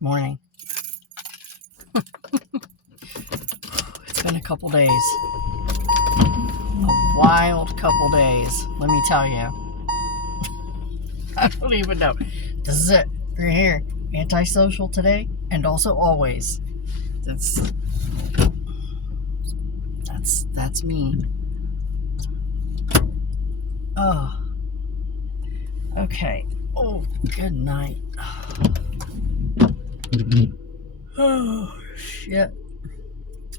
Morning. It's been a couple days. A wild couple days, let me tell you. I don't even know. This is it. We're here. Antisocial today and also always. That's me. Oh. Okay. Oh, good night. Oh, shit.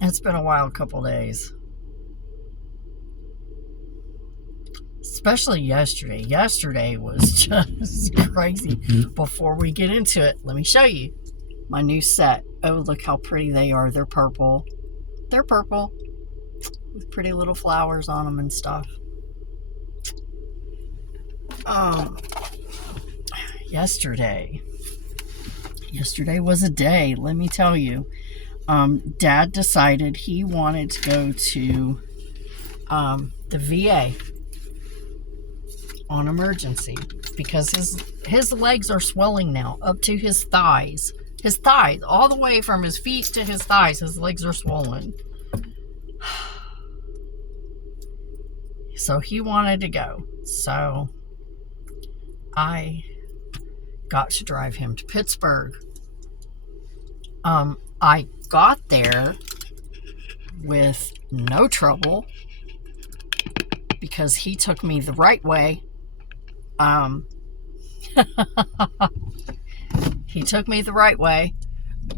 It's been a wild couple days. Especially yesterday. Yesterday was just crazy. Before we get into it, let me show you my new set. Oh, look how pretty they are. They're purple. They're purple with pretty little flowers on them and stuff. Yesterday was a day, let me tell you. Dad decided he wanted to go to the VA on emergency because his legs are swelling now up to his thighs. His thighs, all the way from his feet to his thighs, his legs are swollen. So he wanted to go. So I got to drive him to Pittsburgh. I got there with no trouble because he took me the right way. He took me the right way.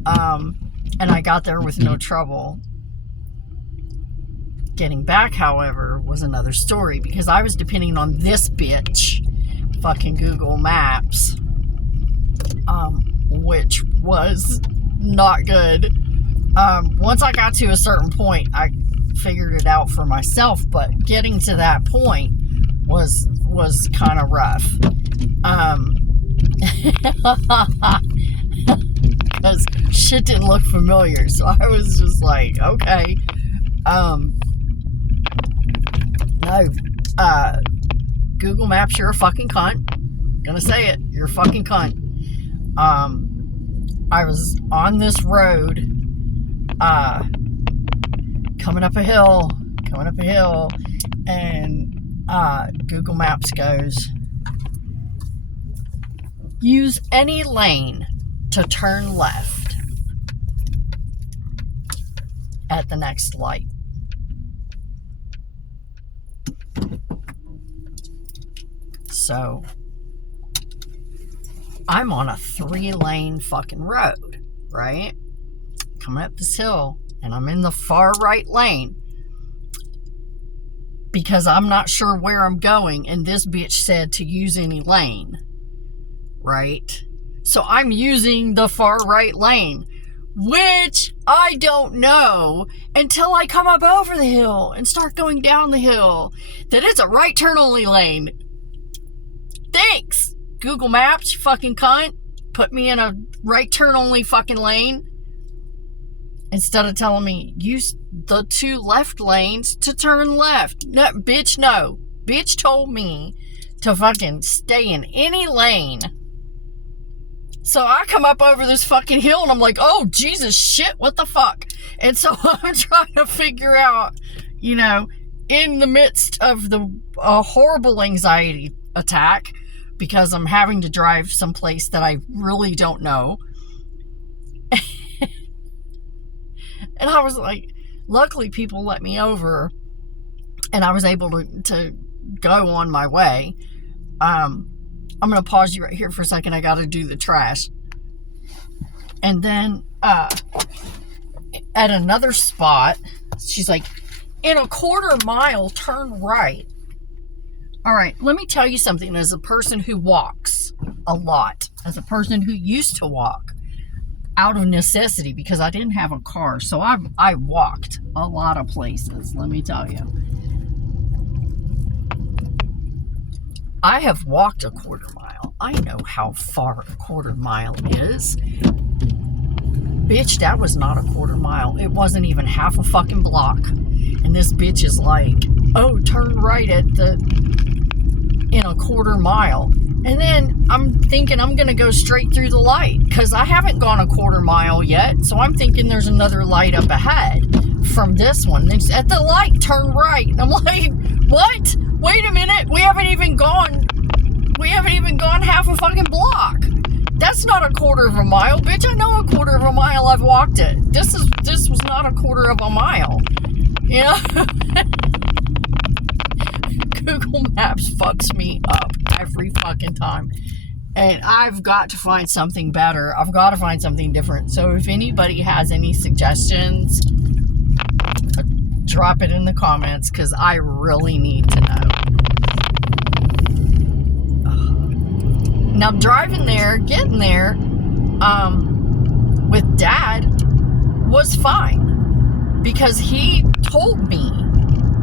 And I got there with no trouble. Getting back, however, was another story because I was depending on this bitch, fucking Google Maps, which was not good. Once I got to a certain point, I figured it out for myself, but getting to that point was kind of rough. Because shit didn't look familiar, so I was just like, okay. No, Google Maps, you're a fucking cunt. Gonna say it, you're a fucking cunt. I was on this road, coming up a hill, and Google Maps goes, use any lane to turn left at the next light. So I'm on a 3-lane fucking road, right? Coming up this hill, and I'm in the far right lane because I'm not sure where I'm going, and this bitch said to use any lane, right? So I'm using the far right lane, which I don't know until I come up over the hill and start going down the hill that it's a right turn only lane. Thanks, Google Maps, you fucking cunt. Put me in a right turn only fucking lane instead of telling me use the 2 left lanes to turn left. No, bitch, no. Bitch told me to fucking stay in any lane. So I come up over this fucking hill and I'm like, oh, Jesus, shit, what the fuck? And so I'm trying to figure out, in the midst of the horrible anxiety attack, because I'm having to drive someplace that I really don't know. And I was like, luckily people let me over and I was able to go on my way. I'm going to pause you right here for a second. I got to do the trash. And then at another spot, she's like, in a 1/4 mile, turn right. All right, let me tell you something. As a person who walks a lot, as a person who used to walk out of necessity because I didn't have a car, so I walked a lot of places, let me tell you. I have walked a 1/4 mile. I know how far a 1/4 mile is. Bitch, that was not a 1/4 mile. It wasn't even half a fucking block. And this bitch is like, oh, turn right in a 1/4 mile. And then I'm thinking I'm going to go straight through the light because I haven't gone a quarter mile yet. So I'm thinking there's another light up ahead from this one. It's at the light, turn right. And I'm like, what? Wait a minute. We haven't even gone half a fucking block. That's not a quarter of a mile, bitch. I know a quarter of a mile. I've walked it. This was not a quarter of a mile. You know? Google Maps fucks me up every fucking time. And I've got to find something better. I've got to find something different. So if anybody has any suggestions, drop it in the comments because I really need to know. Now driving there, getting there, with Dad was fine because he told me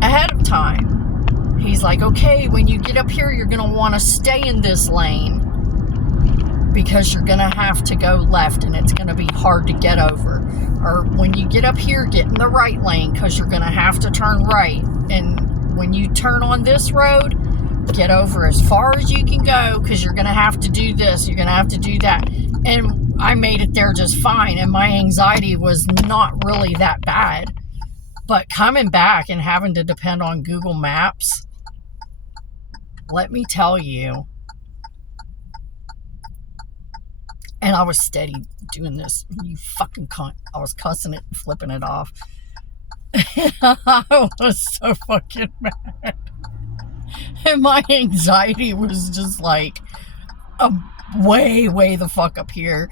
ahead of time. He's like, okay, when you get up here, you're going to want to stay in this lane because you're going to have to go left and it's going to be hard to get over. Or when you get up here, get in the right lane because you're going to have to turn right. And when you turn on this road, get over as far as you can go because you're going to have to do this. You're going to have to do that. And I made it there just fine. And my anxiety was not really that bad. But coming back and having to depend on Google Maps, let me tell you, and I was steady doing this, you fucking cunt. I was cussing it and flipping it off. I was so fucking mad. And my anxiety was just like way the fuck up here.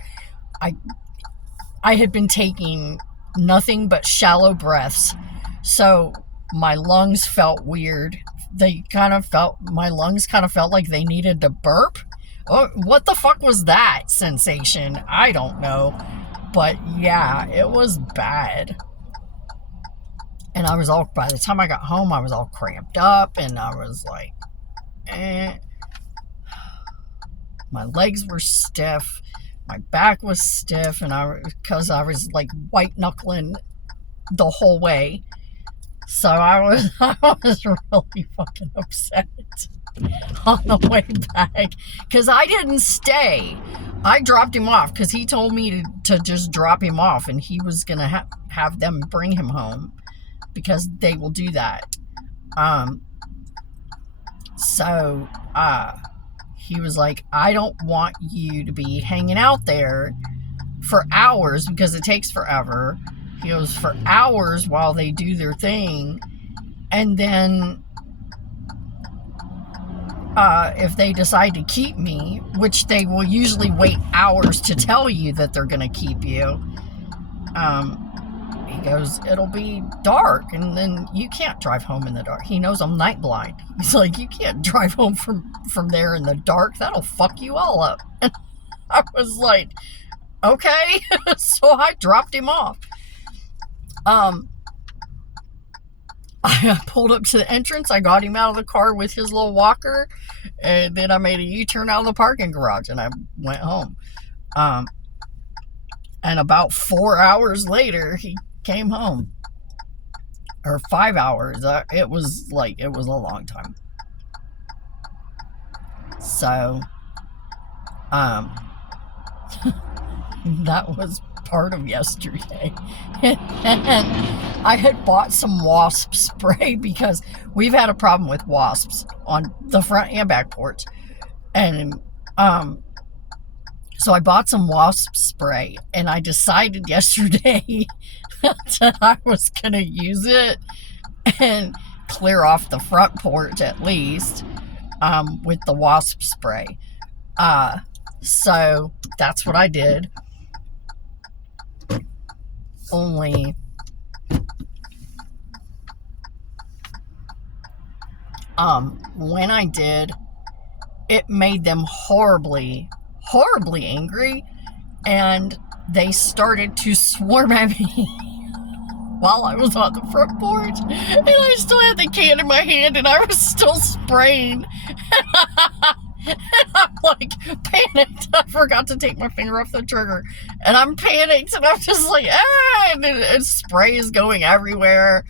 I had been taking nothing but shallow breaths. So my lungs felt weird. My lungs kind of felt like they needed to burp. Oh, what the fuck was that sensation? I don't know. But yeah, it was bad. And by the time I got home, I was all cramped up and I was like, My legs were stiff. My back was stiff. And because I was like white knuckling the whole way. So I was really fucking upset on the way back because I didn't stay. I dropped him off because he told me to just drop him off and he was going to have them bring him home because they will do that. So he was like, I don't want you to be hanging out there for hours because it takes forever. He goes, for hours while they do their thing. And then if they decide to keep me, which they will usually wait hours to tell you that they're going to keep you, he goes, it'll be dark and then you can't drive home in the dark. He knows I'm night blind. He's like, you can't drive home from there in the dark. That'll fuck you all up. And I was like, okay. So I dropped him off. I pulled up to the entrance. I got him out of the car with his little walker, and then I made a U-turn out of the parking garage, and I went home. And about 4 hours later, he came home, or 5 hours. It was a long time. So, that was part of yesterday. And I had bought some wasp spray because we've had a problem with wasps on the front and back porch. And so I bought some wasp spray and I decided yesterday that I was gonna use it and clear off the front porch at least with the wasp spray. So that's what I did. Only when I did, it made them horribly angry, and they started to swarm at me while I was on the front porch, and I still had the can in my hand and I was still spraying. And I'm like panicked. I forgot to take my finger off the trigger. And I'm panicked and I'm just like, and spray is going everywhere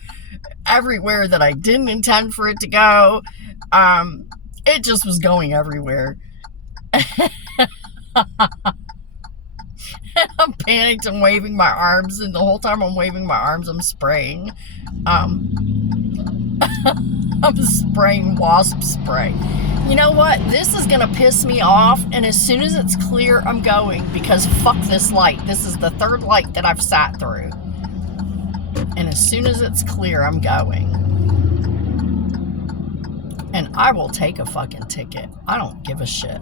that I didn't intend for it to go. It just was going everywhere. I'm panicked and waving my arms, and the whole time I'm waving my arms, I'm spraying. I'm spraying wasp spray. You know what? This is gonna piss me off, and as soon as it's clear, I'm going, because fuck this light. This is the third light that I've sat through. And as soon as it's clear, I'm going. And I will take a fucking ticket. I don't give a shit.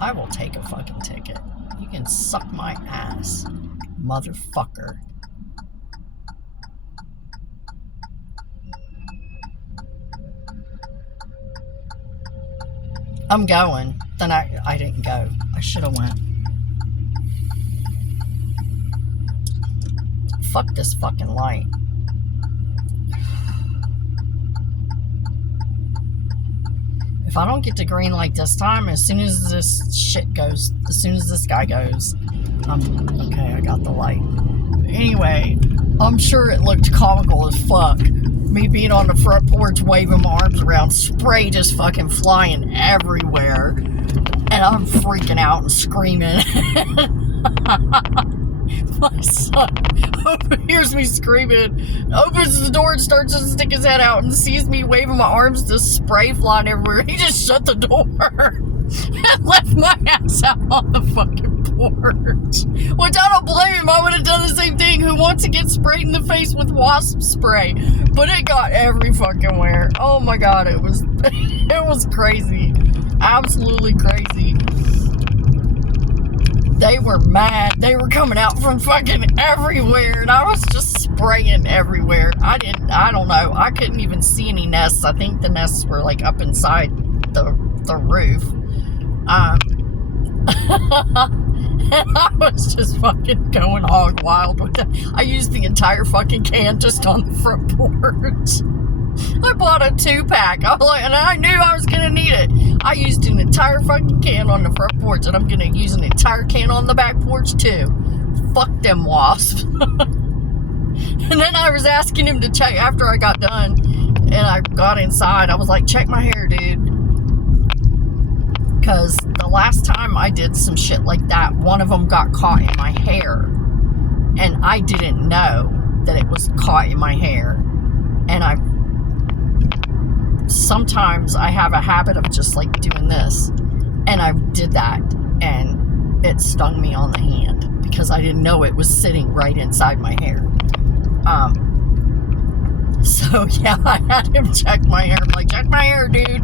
I will take a fucking ticket. You can suck my ass, motherfucker. I'm going. Then I didn't go. I should have went. Fuck this fucking light. If I don't get to green light this time, as soon as this shit goes, as soon as this guy goes, okay, I got the light. Anyway, I'm sure it looked comical as fuck. Me being on the front porch waving my arms around, spray just fucking flying everywhere. And I'm freaking out and screaming. My son hears me screaming, opens the door and starts to stick his head out and sees me waving my arms, the spray flying everywhere. He just shut the door and left my ass out on the fucking porch. Which I don't blame him. I would have done the same thing. Who wants to get sprayed in the face with wasp spray? But it got every fucking where. Oh my god, it was crazy. Absolutely crazy. They were mad. They were coming out from fucking everywhere, and I was just spraying everywhere. I don't know. I couldn't even see any nests. I think the nests were like up inside the roof. And I was just fucking going hog wild with it. I used the entire fucking can just on the front porch. I bought a 2-pack. I was like, and I knew I was gonna need it. I used an entire fucking can on the front porch, and I'm gonna use an entire can on the back porch too. Fuck them wasps. And then I was asking him to check after I got done, and I got inside. I was like, check my hair, dude. Because the last time I did some shit like that, one of them got caught in my hair, and I didn't know that it was caught in my hair. And sometimes I have a habit of just like doing this, and I did that, and it stung me on the hand because I didn't know it was sitting right inside my hair. So yeah, I had him check my hair. I'm like, check my hair, dude.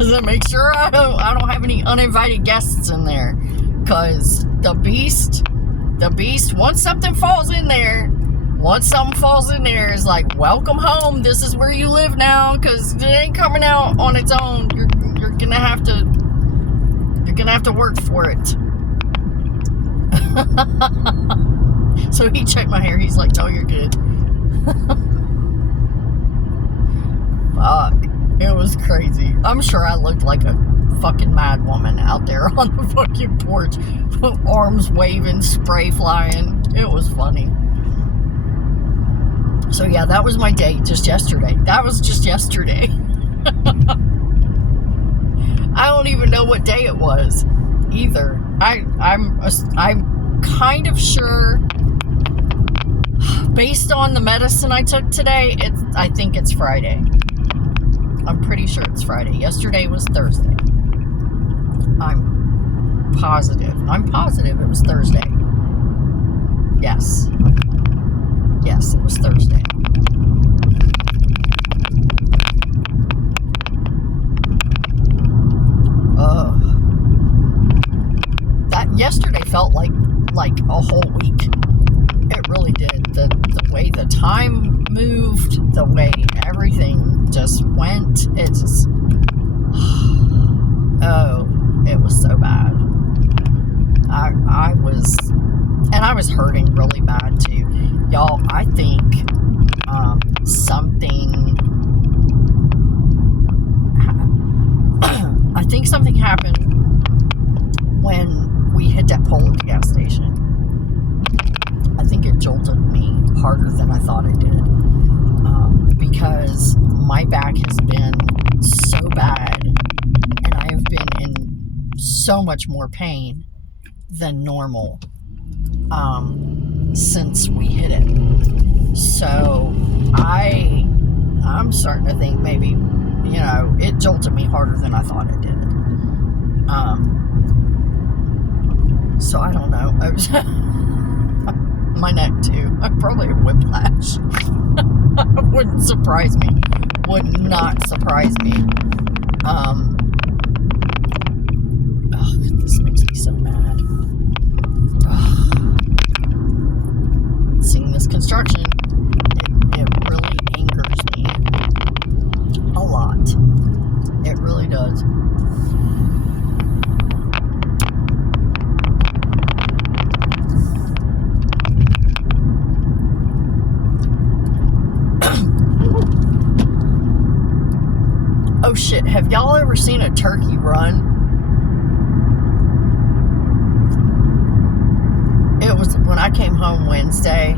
To make sure I don't have any uninvited guests in there, because the beast, once something falls in there, is like, welcome home. This is where you live now, because it ain't coming out on its own. You're gonna have to work for it. So he checked my hair. He's like, oh, you're good. Fuck. It was crazy. I'm sure I looked like a fucking mad woman out there on the fucking porch, arms waving, spray flying. It was funny. So yeah, that was my date just yesterday. That was just yesterday. I don't even know what day it was either. I'm kind of sure, based on the medicine I took today, I think it's Friday. I'm pretty sure it's Friday. Yesterday was Thursday. I'm positive it was Thursday. Yes, it was Thursday. That yesterday felt like a whole week. It really did. The way the time moved, the way everything just went, it just, oh, it was so bad. I was hurting really bad too. Y'all, I think something happened when we hit that pole at the gas station. I think it jolted me harder than I thought it did, because my back has been so bad, and I have been so much more pain than normal since we hit it. So I'm starting to think maybe, you know, it jolted me harder than I thought it did. So I don't know. My neck too. I probably have whiplash. Wouldn't surprise me. Would not surprise me. This makes me so mad. Seeing this construction, it really angers me a lot. It really does. Oh shit, have y'all ever seen a turkey run? It was when I came home Wednesday.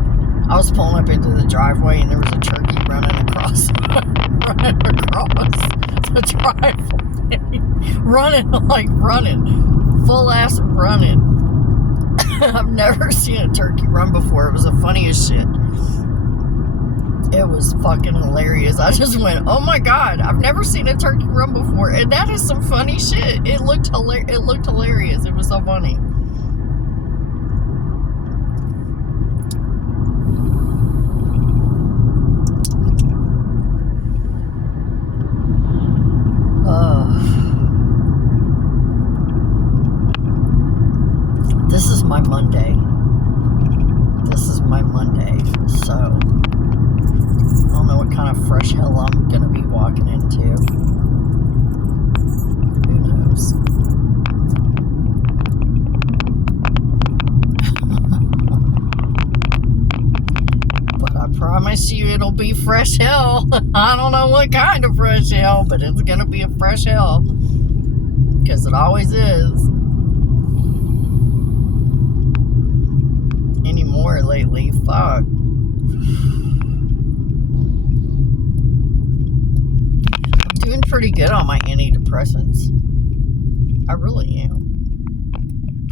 I was pulling up into the driveway and there was a turkey running across the driveway. running. Full ass running. I've never seen a turkey run before. It was the funniest shit. It was fucking hilarious. I just went, oh my god, I've never seen a turkey run before. And that is some funny shit. It looked hilarious. It was so funny. This is my Monday. So I don't know what kind of fresh hell I'm gonna be walking into. Who knows? But I promise you it'll be fresh hell. I don't know what kind of fresh hell, but it's gonna be a fresh hell. Because it always is. Anymore lately. Fuck. Doing pretty good on my antidepressants. I really am.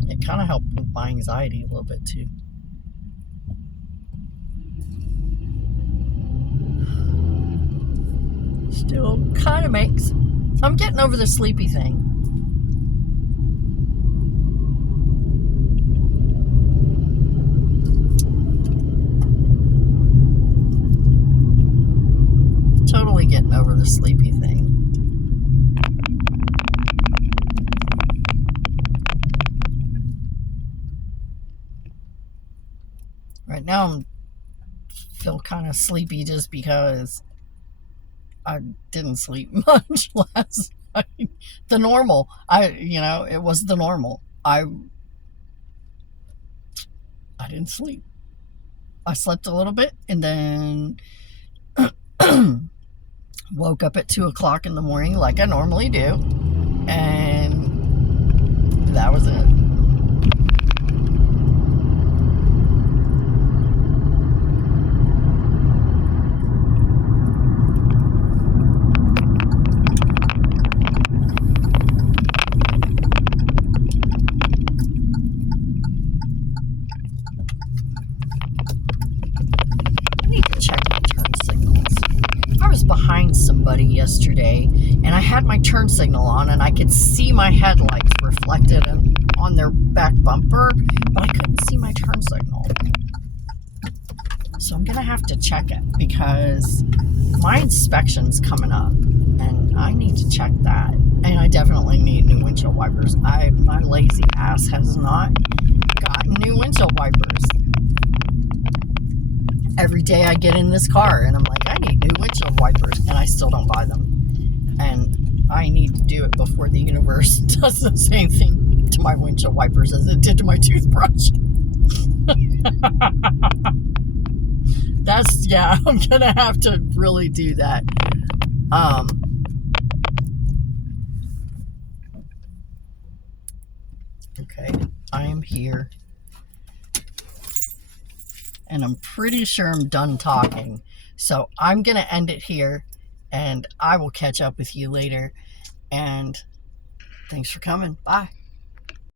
It kind of helped with my anxiety a little bit too. Still kind of makes. I'm getting over the sleepy thing. Totally getting over the sleepy thing. Right now I feel kind of sleepy just because I didn't sleep much last night. The normal. It was the normal. I didn't sleep. I slept a little bit and then woke up at 2 o'clock in the morning like I normally do, and that was it. I need to check my turn signals. I was behind somebody yesterday and I had my turn signal on and I could see my headlights reflected on their back bumper, but I couldn't see my turn signal. So I'm gonna have to check it because my inspection's coming up and I need to check that. And I definitely need new windshield wipers. My lazy ass has not gotten new windshield wipers. Every day I get in this car and I'm like, I need new windshield wipers, and I still don't buy them. And I need to do it before the universe does the same thing to my windshield wipers as it did to my toothbrush. I'm gonna have to really do that. Okay, I am here. And I'm pretty sure I'm done talking. So I'm going to end it here. And I will catch up with you later. And thanks for coming. Bye.